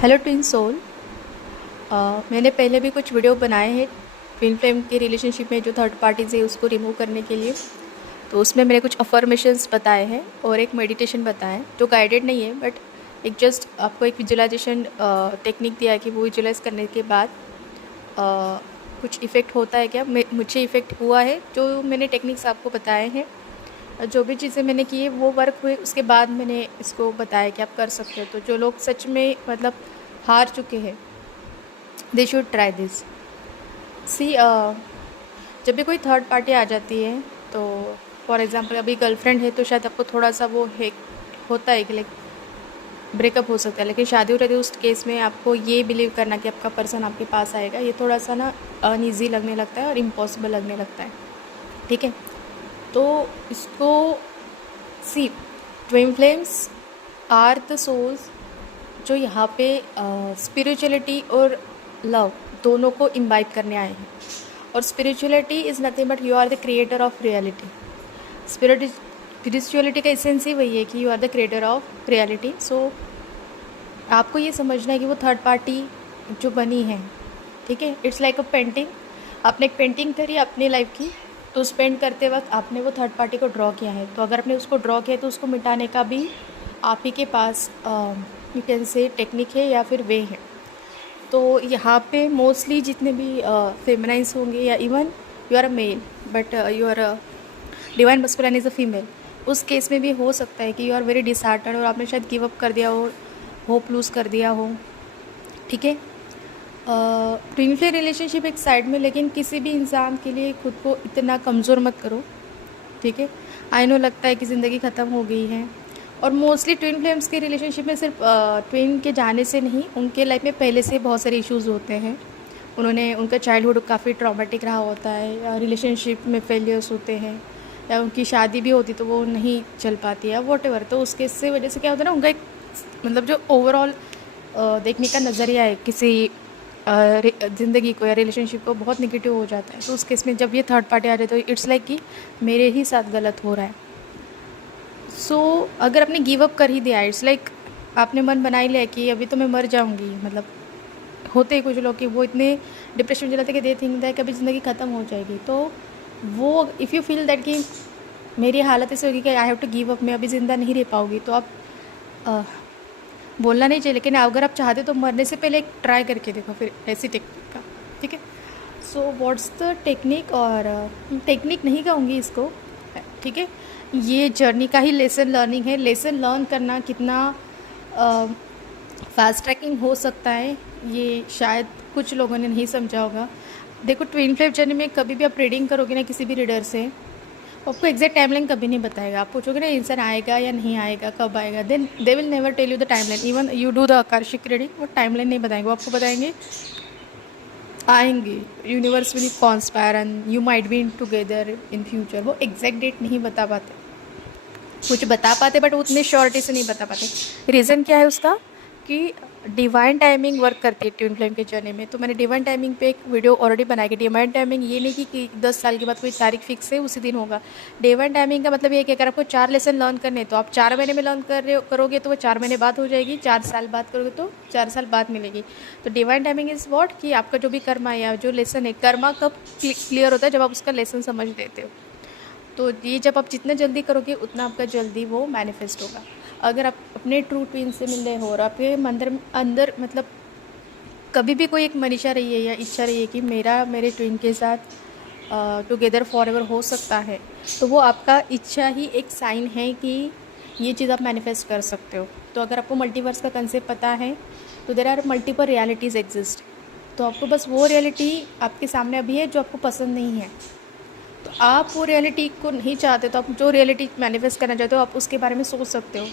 Hello twin soul. मैंने पहले भी कुछ वीडियो बनाए हैं ट्विन फ्लेम के रिलेशनशिप में जो थर्ड पार्टीज है उसको रिमूव करने के लिए। तो उसमें मैंने कुछ अफर्मेशंस बताए हैं और एक मेडिटेशन बताया है जो गाइडेड नहीं है, बट एक जस्ट आपको एक विजुअलाइजेशन टेक्निक दिया है कि वो विजुअलाइज करने के बाद कुछ इफ़ेक्ट होता है क्या। मुझे इफ़ेक्ट हुआ है जो मैंने टेक्निक्स आपको बताए हैं। जो भी चीज़ें मैंने की है वो वर्क हुए, उसके बाद मैंने इसको बताया कि आप कर सकते हो। तो जो लोग सच में मतलब हार चुके हैं, दे शुड ट्राई दिस। सी जब भी कोई थर्ड पार्टी आ जाती है तो फॉर एग्ज़ाम्पल अभी गर्लफ्रेंड है तो शायद आपको थोड़ा सा वो है होता है कि लाइक ब्रेकअप हो सकता है, लेकिन शादी हो रही है उस केस में आपको ये बिलीव करना कि आपका पर्सन आपके पास आएगा, ये थोड़ा सा ना अनईजी लगने लगता है और इम्पॉसिबल लगने लगता है। ठीक है, तो इसको see twin flames are the souls जो यहाँ पे स्पिरिचुअलिटी और लव दोनों को इम्बाइब करने आए हैं। और spirituality is nothing but you are the creator of reality. Spirituality का एसेंस ही वही है कि you are the creator of reality. So आपको ये समझना है कि वो थर्ड पार्टी जो बनी है, ठीक है, इट्स लाइक अ पेंटिंग। आपने एक पेंटिंग करी अपनी लाइफ की, तो उस पेंट करते वक्त आपने वो थर्ड पार्टी को ड्रॉ किया है। तो अगर आपने उसको ड्रॉ किया है तो उसको मिटाने का भी आप ही के पास यू कैन से टेक्निक है या फिर वे है। तो यहाँ पे मोस्टली जितने भी फेमिनाइज होंगे या even you are a male but you are a divine masculine is a female, उस केस में भी हो सकता है कि यू आर वेरी डिसहार्टेड और आपने शायद गिव अप कर दिया हो, होप लूज़ कर दिया हो। ठीक है, ट्विन फ्लेम रिलेशनशिप एक साइड में, लेकिन किसी भी इंसान के लिए खुद को इतना कमज़ोर मत करो। ठीक है, आई नो लगता है कि ज़िंदगी ख़त्म हो गई है, और मोस्टली ट्विन फ्लेम्स के रिलेशनशिप में सिर्फ ट्विन के जाने से नहीं, उनके लाइफ में पहले से बहुत सारे इश्यूज़ होते हैं। उनका चाइल्डहुड काफ़ी ट्रॉमेटिक रहा होता है, या रिलेशनशिप में फेलियर्स होते हैं, या उनकी शादी भी होती तो वो नहीं चल पाती है वॉट एवर। तो उसके इससे वजह से क्या होता है ना, उनका एक मतलब जो ओवरऑल देखने का नज़रिया है किसी ज़िंदगी को या रिलेशनशिप को बहुत निगेटिव हो जाता है। तो उस केस में जब ये थर्ड पार्टी आ जाए तो इट्स लाइक कि मेरे ही साथ गलत हो रहा है। सो अगर आपने गिव अप कर ही दिया, इट्स लाइक आपने मन बना ही लिया कि अभी तो मैं मर जाऊंगी। मतलब होते ही कुछ लोग कि वो इतने डिप्रेशन में चलाते कि दे थिंक दैट कभी ज़िंदगी ख़त्म हो जाएगी। तो वो इफ़ यू फील दैट कि मेरी हालत ऐसी होगी कि I have to give up, मैं अभी ज़िंदा नहीं रह पाऊँगी, तो आप अ, बोलना नहीं चाहिए। लेकिन अगर आप चाहते तो मरने से पहले एक ट्राई करके देखो फिर ऐसी टेक्निक का। ठीक है, सो व्हाट्स द टेक्निक, और टेक्निक नहीं कहूँगी इसको। ठीक है, ये जर्नी का ही लेसन लर्निंग है। लेसन लर्न करना कितना फास्ट ट्रैकिंग हो सकता है ये शायद कुछ लोगों ने नहीं समझा होगा। देखो, ट्विन फ्लेम जर्नी में कभी भी आप रीडिंग करोगे ना किसी भी रीडर से, आपको एग्जैक्ट टाइमलाइन कभी नहीं बताएगा। आप पूछोगे ना इंसान आएगा या नहीं आएगा, कब आएगा, then they will never tell you the timeline. Even you do the Akashic reading, वो टाइमलाइन नहीं बताएंगे, वो आपको बताएंगे आएंगे, universe will conspire and you might be in together in future. वो एग्जैक्ट डेट नहीं बता पाते, कुछ बता पाते बट उतने श्योरिटी से नहीं बता पाते। रीज़न क्या है उसका कि डिवाइन टाइमिंग वर्क करती है ट्विन फ्लेम के जर्नी में। तो मैंने डिवाइन टाइमिंग पे एक वीडियो ऑलरेडी बनाई कि डिवाइन टाइमिंग ये नहीं कि 10 साल के बाद कोई तारीख फिक्स है उसी दिन होगा। डिवाइन टाइमिंग का मतलब ये कि अगर आपको 4 लेसन लर्न करने तो आप 4 महीने में लर्न करोगे तो वो 4 महीने बाद हो जाएगी, 4 साल बाद करोगे तो 4 साल बाद मिलेगी। तो डिवाइन टाइमिंग इज़ वॉट कि आपका जो भी कर्मा या जो लेसन है, कर्मा कब क्लियर होता है जब आप उसका लेसन समझ लेते हो। तो ये जब आप जितना जल्दी करोगे उतना आपका जल्दी वो मैनिफेस्ट होगा। अगर आप अपने ट्रू ट्विन से मिल रहे हो और आपके अंदर मतलब कभी भी कोई एक मनीषा रही है या इच्छा रही है कि मेरे ट्विन के साथ टुगेदर फॉर एवर हो सकता है, तो वो आपका इच्छा ही एक साइन है कि ये चीज़ आप मैनिफेस्ट कर सकते हो। तो अगर आपको मल्टीवर्स का कंसेप्ट पता है तो there are multiple realities exist. तो आपको बस वो रियलिटी आपके सामने अभी है जो आपको पसंद नहीं है, तो आप वो रियलिटी को नहीं चाहते, तो आप जो रियलिटी मैनिफेस्ट करना चाहते हो आप उसके बारे में सोच सकते हो।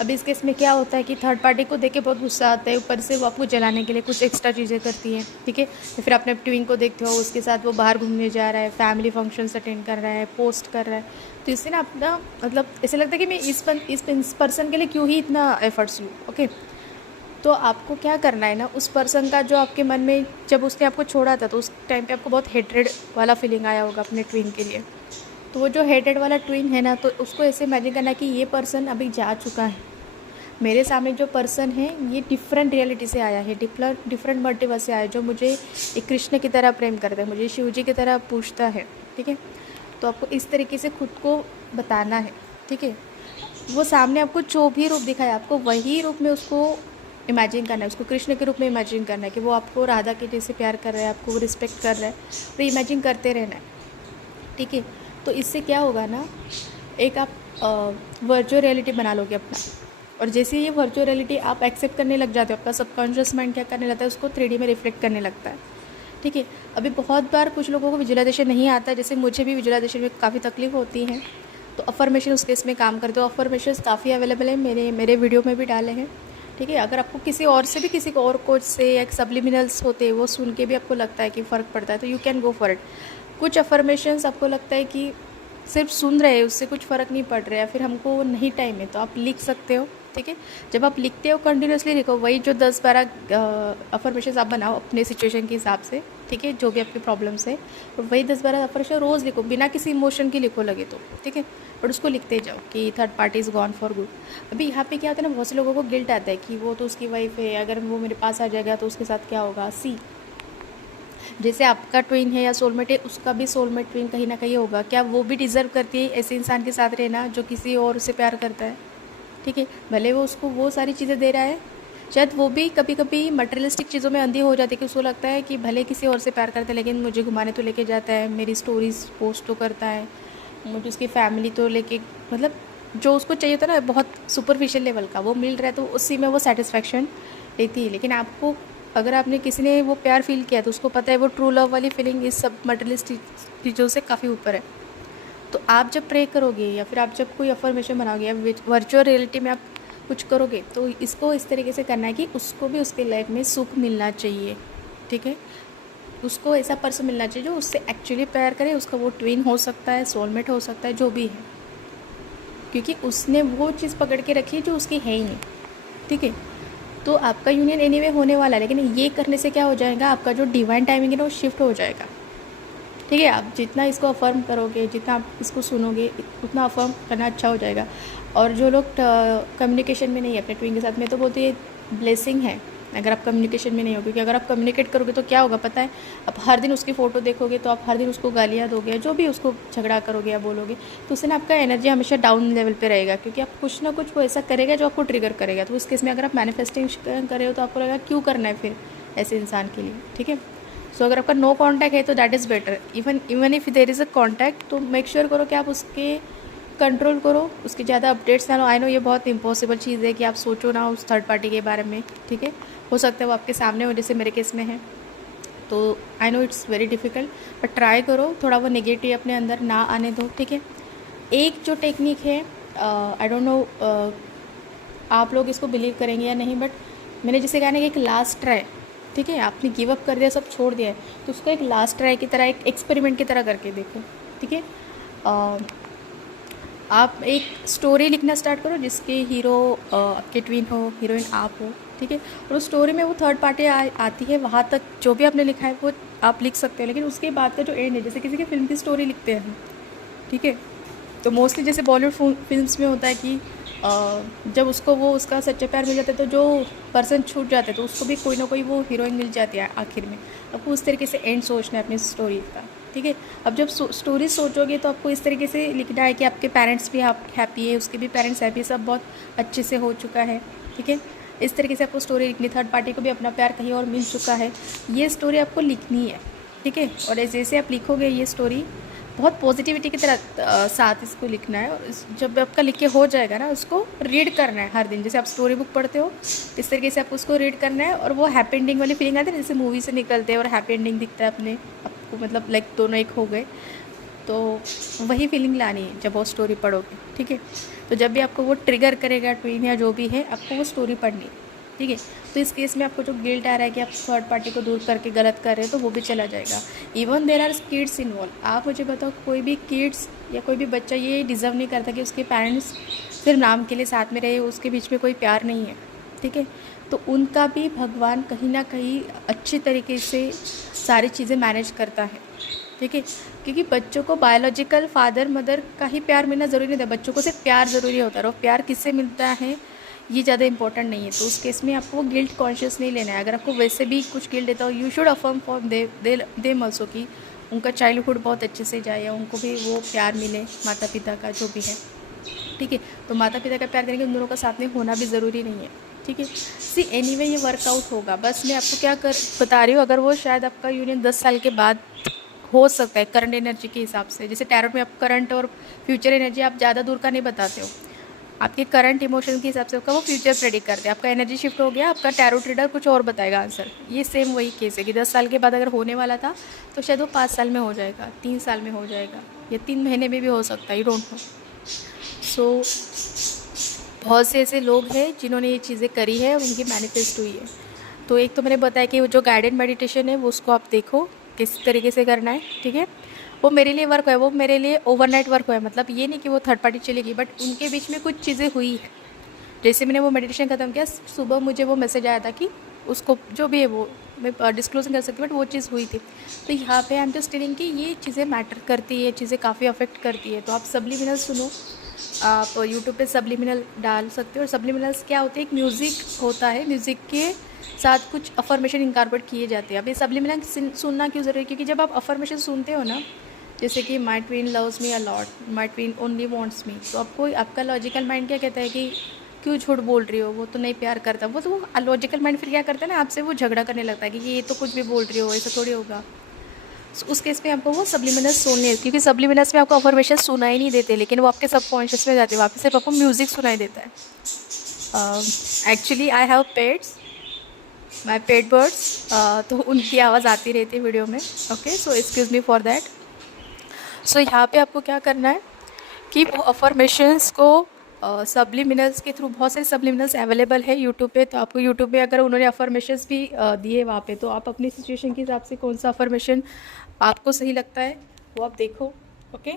अब इस केस में क्या होता है कि थर्ड पार्टी को देख के बहुत गुस्सा आता है, ऊपर से वो आपको जलाने के लिए कुछ एक्स्ट्रा चीज़ें करती है। ठीक है, तो फिर अपने ट्विन को देखते हो उसके साथ वो बाहर घूमने जा रहा है, फैमिली फंक्शंस अटेंड कर रहा है, पोस्ट कर रहा है, तो इससे ना अपना मतलब ऐसा लगता है कि मैं इस पर्सन के लिए क्यों ही इतना एफर्ट्स लूँ। ओके, तो आपको क्या करना है ना, उस पर्सन का जो आपके मन में जब उसने आपको छोड़ा था तो उस टाइम पे आपको बहुत हेट्रेड वाला फीलिंग आया होगा अपने ट्विन के लिए। तो वो जो हेट्रेड वाला ट्विन है ना, तो उसको ऐसे इमेजिन करना कि ये पर्सन अभी जा चुका है, मेरे सामने जो पर्सन है ये डिफरेंट रियलिटी से आया है, डिफरेंट मल्टीवर्स से आया है, जो मुझे एक कृष्ण की तरह प्रेम करता है, मुझे शिव जी की तरह पूछता है। ठीक है, तो आपको इस तरीके से खुद को बताना है। ठीक है, वो सामने आपको जो भी रूप दिखाए आपको वही रूप में उसको इमेजिन करना है, उसको कृष्ण के रूप में इमेजिन करना है कि वो आपको राधा के जैसे प्यार कर रहा है, आपको रिस्पेक्ट कर रहा है, तो इमेजिन करते रहना है। ठीक है, तो इससे क्या होगा ना, एक आप वर्चुअल रियलिटी बना लोगे अपना, और जैसे ये वर्चुअल रियलिटी आप एक्सेप्ट करने लग जाते हो, आपका सबकॉन्शियस माइंड क्या करने लगता है, उसको 3D में रिफ्लेक्ट करने लगता है। ठीक है, अभी बहुत बार कुछ लोगों को विजुअलाइजेशन नहीं आता है, जैसे मुझे भी विजुअलाइजेशन में काफ़ी तकलीफ होती है, तो अफर्मेशन उस केस में काम करते हो। अफर्मेशन काफ़ी अवेलेबल है, मेरे वीडियो में भी डाले हैं। ठीक है, अगर आपको किसी और से भी, किसी और कोच से या सब्लिमिनल्स होते हैं वो सुन के भी आपको लगता है कि फ़र्क पड़ता है, तो you can go for it. कुछ अफर्मेशंस आपको लगता है कि सिर्फ सुन रहे हैं उससे कुछ फ़र्क नहीं पड़ रहा है, फिर हमको नहीं टाइम है, तो आप लिख सकते हो। ठीक है, जब आप लिखते हो कंटिन्यूसली लिखो, वही जो 10-12 अफर्मेशंस आप बनाओ अपने सिचुएशन के हिसाब से। ठीक है, जो भी आपकी प्रॉब्लम्स है, तो वही 10-12 अफर्मेशन रोज़ लिखो, बिना किसी इमोशन के लिखो लगे तो। ठीक है, और उसको लिखते जाओ कि third party is gone for good. अभी यहाँ पे क्या होता है ना, बहुत से लोगों को गिल्ट आता है कि वो तो उसकी वाइफ है, अगर वो मेरे पास आ जाएगा तो उसके साथ क्या होगा। सी, जैसे आपका ट्विन है या सोलमेट है, उसका भी सोलमेट ट्विन कहीं ना कहीं होगा। क्या वो भी डिज़र्व करती है ऐसे इंसान के साथ रहना जो किसी और से प्यार करता है। ठीक है, भले वो उसको वो सारी चीज़ें दे रहा है, शायद वो भी कभी कभी मटेरियलिस्टिक चीज़ों में अंधी हो जाती है कि उसको लगता है कि भले किसी और से प्यार करता है लेकिन मुझे घुमाने तो लेके जाता है, मेरी स्टोरीज पोस्ट तो करता है, मुझे उसकी फैमिली तो लेके, मतलब जो उसको चाहिए था ना बहुत सुपरफिशियल लेवल का वो मिल रहा है, तो उसी में वो सेटिस्फैक्शन लेती है। लेकिन आपको, अगर आपने किसी ने वो प्यार फील किया तो उसको पता है वो ट्रू लव वाली फीलिंग इस सब मटेरियलिस्टिक चीज़ों से काफ़ी ऊपर है। तो आप जब प्रे करोगे या फिर आप जब कोई अफर्मेशन बनाओगे या वर्चुअल रियलिटी में आप कुछ करोगे, तो इसको इस तरीके से करना है कि उसको भी उसके लाइफ में सुख मिलना चाहिए। ठीक है, उसको ऐसा पर्सन मिलना चाहिए जो उससे एक्चुअली प्यार करे, उसका वो ट्विन हो सकता है, सोलमेट हो सकता है, जो भी है, क्योंकि उसने वो चीज़ पकड़ के रखी है जो उसकी है ही नहीं। ठीक है, तो आपका यूनियन एनीवे होने वाला है, लेकिन ये करने से क्या हो जाएगा, आपका जो डिवाइन टाइमिंग है ना वो शिफ्ट हो जाएगा। ठीक है, आप जितना इसको अफर्म करोगे, जितना आप इसको सुनोगे, उतना अफर्म करना अच्छा हो जाएगा। और जो लोग कम्युनिकेशन में नहीं है अपने ट्विन के साथ में, तो बोलते ये ब्लेसिंग है अगर आप कम्युनिकेशन में नहीं हो, क्योंकि अगर आप कम्युनिकेट करोगे तो क्या होगा पता है, आप हर दिन उसकी फ़ोटो देखोगे तो आप हर दिन उसको गालियाँ दोगे, जो भी उसको झगड़ा करोगे या बोलोगे, तो उससे ना आपका एनर्जी हमेशा डाउन लेवल पे रहेगा, क्योंकि आप कुछ ना कुछ वो ऐसा करेगा जो आपको ट्रिगर करेगा। तो इस केस में अगर आप मैनिफेस्टिंग कर रहे हो तो आपको लगेगा क्यों करना है फिर ऐसे इंसान के लिए। ठीक है, सो अगर आपका नो कॉन्टैक्ट है तो that is better. Even if there is a contact, तो मेक श्योर करो कि आप उसके कंट्रोल करो, उसके ज़्यादा अपडेट्स ना लो। आई नो ये बहुत इम्पॉसिबल चीज़ है कि आप सोचो ना उस थर्ड पार्टी के बारे में। ठीक है, हो सकता है वो आपके सामने हो, जैसे मेरे केस में है, तो I know it's very difficult, but try करो थोड़ा वो नेगेटिव अपने अंदर ना आने दो। ठीक है, एक जो टेक्निक है, आई डोंट नो आप लोग इसको बिलीव करेंगे या नहीं, बट मैंने जिसे कहा ना कि एक लास्ट ट्राई, ठीक है, आपने गिव अप कर दिया, सब छोड़ दिया है, तो उसको एक लास्ट ट्राई की तरह, एक एक्सपेरिमेंट की तरह करके देखो। ठीक है, आप एक स्टोरी लिखना स्टार्ट करो जिसके हीरो आपके ट्विन हो, हीरोइन आप हो। ठीक है, और उस स्टोरी में वो थर्ड पार्टी आती है, वहाँ तक जो भी आपने लिखा है वो आप लिख सकते हो, लेकिन उसके बाद का जो एंड है, जैसे किसी की फिल्म की स्टोरी लिखते हैं, ठीक है, तो मोस्टली जैसे बॉलीवुड फिल्म्स में होता है कि जब उसको वो उसका सच्चा प्यार मिल जाता है तो जो पर्सन छूट जाता है तो उसको भी कोई ना कोई वो हीरोइन मिल जाती है आखिर में। आपको उस तरीके से एंड सोचना है अपनी स्टोरी का। ठीक है, अब जब स्टोरी सोचोगे तो आपको इस तरीके से लिखना है कि आपके पेरेंट्स भी आप हैप्पी है, उसके भी पेरेंट्स हैप्पी है, सब बहुत अच्छे से हो चुका है। ठीक है, इस तरीके से आपको स्टोरी लिखनी, थर्ड पार्टी को भी अपना प्यार कहीं और मिल चुका है, ये स्टोरी आपको लिखनी है। ठीक है, और जैसे आप लिखोगे ये स्टोरी बहुत पॉजिटिविटी की तरह साथ इसको लिखना है, और जब आपका लिख के हो जाएगा ना उसको रीड करना है हर दिन, जैसे आप स्टोरी बुक पढ़ते हो इस तरीके से आपको उसको रीड करना है, और वो हैप्पी एंडिंग वाली फीलिंग आती है जैसे मूवी से निकलते हैं और हैप्पी एंडिंग दिखता है अपने आपको, मतलब लाइक दोनों एक हो गए, तो वही फीलिंग लानी है जब वो स्टोरी पढ़ोगे। ठीक है, तो जब भी आपको वो ट्रिगर करेगा ट्विन या जो भी है, आपको वो स्टोरी पढ़नी है। ठीक है, तो इस केस में आपको जो गिल्ट आ रहा है कि आप थर्ड पार्टी को दूर करके गलत कर रहे हैं, तो वो भी चला जाएगा। Even there are kids involve, आप मुझे बताओ कोई भी किड्स या कोई भी बच्चा ये डिज़र्व नहीं करता कि उसके पेरेंट्स सिर्फ नाम के लिए साथ में रहे, उसके बीच में कोई प्यार नहीं है। ठीक है, तो उनका भी भगवान कहीं ना कहीं अच्छी तरीके से सारी चीज़ें मैनेज करता है। ठीक है, क्योंकि बच्चों को बायोलॉजिकल फादर मदर का ही प्यार मिलना ज़रूरी नहीं होता, बच्चों को सिर्फ प्यार ज़रूरी होता है। और प्यार किससे मिलता है, ये ज़्यादा इंपॉर्टेंट नहीं है। तो उस केस में आपको वो गिल्ट कॉन्शियस नहीं लेना है। अगर आपको वैसे भी कुछ गिल्ट देता हो, you should affirm for them also कि उनका चाइल्डहुड बहुत अच्छे से जाए या उनको भी वो प्यार मिले माता पिता का जो भी है, ठीक है। तो माता पिता का प्यार देने के उन दोनों का साथ में होना भी ज़रूरी नहीं है, ठीक है। सी एनीवे ये वर्कआउट होगा। बस मैं आपको क्या बता रही हूँ, अगर वो शायद आपका यूनियन 10 साल के बाद हो सकता है करंट एनर्जी के हिसाब से। जैसे टैरोट में आप करंट और फ्यूचर एनर्जी आप ज़्यादा दूर का नहीं बताते हो, आपके करंट इमोशन के हिसाब से आपका वो फ्यूचर प्रेडिक्ट करते हैं। आपका एनर्जी शिफ्ट हो गया, आपका टैरोट रीडर कुछ और बताएगा आंसर। ये सेम वही केस है कि 10 साल के बाद अगर होने वाला था तो शायद वो 5 साल में हो जाएगा, 3 साल में हो जाएगा, या 3 महीने में भी हो सकता है, यू डोंट नो। सो बहुत से ऐसे लोग हैं जिन्होंने ये चीज़ें करी है और उनकी मैनिफेस्ट हुई है। तो एक तो मैंने बताया कि वो जो गाइडेड मेडिटेशन है वो उसको आप देखो किस तरीके से करना है, ठीक है। वो मेरे लिए वर्क है, वो मेरे लिए ओवरनाइट वर्क है। मतलब ये नहीं कि वो थर्ड पार्टी चलेगी, बट उनके बीच में कुछ चीज़ें हुई है। जैसे मैंने वो मेडिटेशन ख़त्म किया, सुबह मुझे वो मैसेज आया था कि उसको जो भी है वो मैं डिस्क्लोज नहीं कर सकती, बट वो चीज़ हुई थी। तो यहाँ पे आई एम जस्ट टेलिंग कि ये चीज़ें मैटर करती है, चीज़ें काफ़ी अफेक्ट करती है। तो आप सब्लिमिनल सुनो, आप यूट्यूब पे सब्लिमिनल डाल सकते हो। और सब्लिमिनल्स क्या होते हैं, एक म्यूज़िक होता है, म्यूज़िक के साथ कुछ अफर्मेशन इनकॉर्पोरेट किए जाते हैं। अब ये सब्लिमिनल सुनना क्यों ज़रूरी है, क्योंकि जब आप अफर्मेशन सुनते हो ना, जैसे कि my twin loves me a lot, my twin only wants me, तो आपको आपका लॉजिकल माइंड क्या कहता है कि क्यों झूठ बोल रही हो, वो तो नहीं प्यार करता। वो तो वो लॉजिकल माइंड फिर क्या करता है ना, आपसे वो झगड़ा करने लगता है कि ये तो कुछ भी बोल रही हो, ऐसा थोड़ी होगा। उस केस में आपको वो सब्लिमिनल्स सुनने हैं, क्योंकि सब्लिमिनल्स में आपको अफर्मेशन सुनाई नहीं देते, लेकिन वो आपके सबकॉन्शियस में जाते हैं, वहाँ पे सिर्फ आपको म्यूज़िक सुनाई देता है। Actually I have pets, my pet birds, तो उनकी आवाज़ आती रहती है वीडियो में। Okay, so excuse me for that. So यहाँ पे आपको क्या करना है कि वो अफर्मेशंस को सब्लिमिनल्स के थ्रू, बहुत सारे सब्लिमिनल्स अवेलेबल है यूट्यूब पे। तो आपको यूट्यूब पे अगर उन्होंने अफर्मेशंस भी दिए वहाँ पे, तो आप अपनी सिचुएशन के हिसाब से कौन सा अफर्मेशन आपको सही लगता है वो आप देखो, ओके।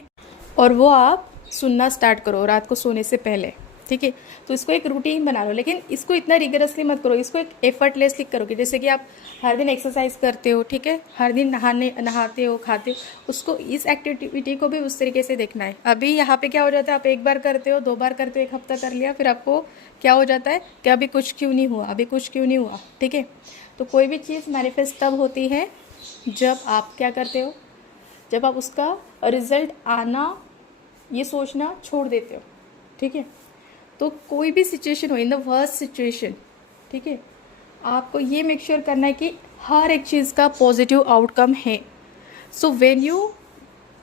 और वो आप सुनना स्टार्ट करो रात को सोने से पहले, ठीक है। तो इसको एक रूटीन बना लो, लेकिन इसको इतना रिगरसली मत करो, इसको एक एफर्टलेसली करो। कि जैसे कि आप हर दिन एक्सरसाइज करते हो, ठीक है, हर दिन नहाते हो, खाते हो, उसको इस एक्टिविटी को भी उस तरीके से देखना है। अभी यहाँ पे क्या हो जाता है, आप एक बार करते हो, 2 बार करते हो, 1 हफ्ता कर लिया, फिर आपको क्या हो जाता है कि अभी कुछ क्यों नहीं हुआ, अभी कुछ क्यों नहीं हुआ, ठीक है। तो कोई भी चीज़ मैनिफेस्ट तब होती है जब आप क्या करते हो, जब आप उसका रिजल्ट आना ये सोचना छोड़ देते हो, ठीक है। तो कोई भी सिचुएशन हो, इन द वर्स्ट सिचुएशन, ठीक है, आपको ये मेक श्योर करना है कि हर एक चीज़ का पॉजिटिव आउटकम है। So when you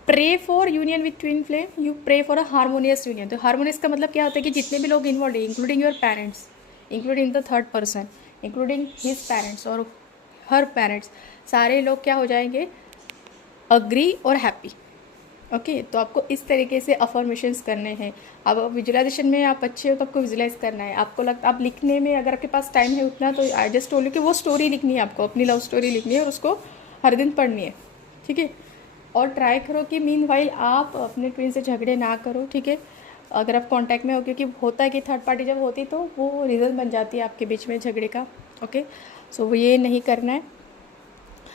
pray for union with twin flame, you pray for a harmonious union. तो हार्मोनियस का मतलब क्या होता है कि जितने भी लोग इन्वॉल्व है, including your parents, including the third person, including his parents और हर पेरेंट्स, सारे लोग क्या हो जाएंगे, अग्री और हैप्पी, ओके। तो आपको इस तरीके से अफर्मेशंस करने हैं। अब विजुअलाइजेशन में आप अच्छे हो तो आपको विजुअलाइज करना है। आपको लगता आप लिखने में अगर आपके पास टाइम है उतना, तो आई जस्ट टोल्ड यू कि वो स्टोरी लिखनी है आपको, अपनी लव स्टोरी लिखनी है और उसको हर दिन पढ़नी है, ठीक है। और ट्राई करो कि मीनवाइल आप अपने ट्विन से झगड़े ना करो, ठीक है, अगर आप कांटेक्ट में हो, क्योंकि होता है कि थर्ड पार्टी जब होती तो वो रीज़न बन जाती है आपके बीच में झगड़े का, ओके। सो वो ये नहीं करना है।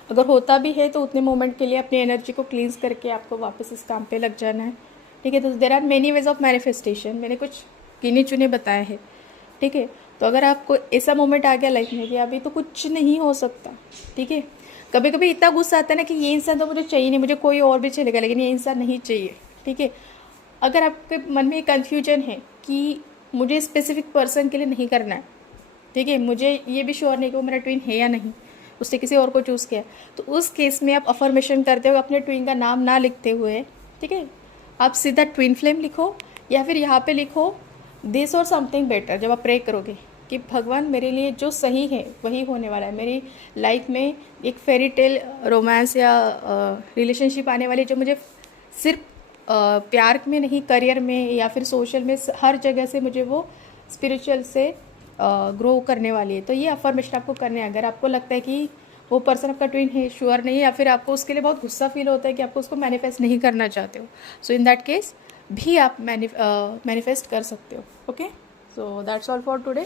अगर होता भी है तो उतने मोमेंट के लिए अपनी एनर्जी को क्लींस करके आपको वापस इस काम पे लग जाना है, ठीक है। तो there are many ways of manifestation, मैंने कुछ गिने चुने बताए हैं, ठीक है। तो अगर आपको ऐसा मोमेंट आ गया लाइफ में कि अभी तो कुछ नहीं हो सकता, ठीक है, कभी कभी इतना गुस्सा आता है ना कि ये इंसान तो मुझे चाहिए नहीं, मुझे कोई और भी चलेगा, लेकिन ये इंसान नहीं चाहिए, ठीक है। अगर आपके मन में कन्फ्यूजन है कि मुझे स्पेसिफिक पर्सन के लिए नहीं करना है, ठीक है, मुझे ये भी श्योर नहीं कि वो मेरा ट्विन है या नहीं, उसने किसी और को चूज़ किया, तो उस केस में आप अफर्मेशन करते हो अपने ट्विन का नाम ना लिखते हुए, ठीक है, आप सीधा ट्विन फ्लेम लिखो, या फिर यहाँ पे लिखो दिस और समथिंग बेटर। जब आप प्रे करोगे कि भगवान मेरे लिए जो सही है वही होने वाला है, मेरी लाइफ में एक फेरी टेल रोमांस या रिलेशनशिप आने वाली, जो मुझे सिर्फ प्यार में नहीं, करियर में या फिर सोशल में, हर जगह से मुझे वो स्पिरिचुअल से ग्रो करने वाली है। तो ये अफर्मेशन आपको करने हैं। अगर आपको लगता है कि वो पर्सन आपका ट्विन है, श्योर नहीं है, या फिर आपको उसके लिए बहुत गुस्सा फील होता है कि आपको उसको मैनिफेस्ट नहीं करना चाहते हो, सो इन दैट केस भी आप मैनिफेस्ट कर सकते हो, okay. So that's all for today.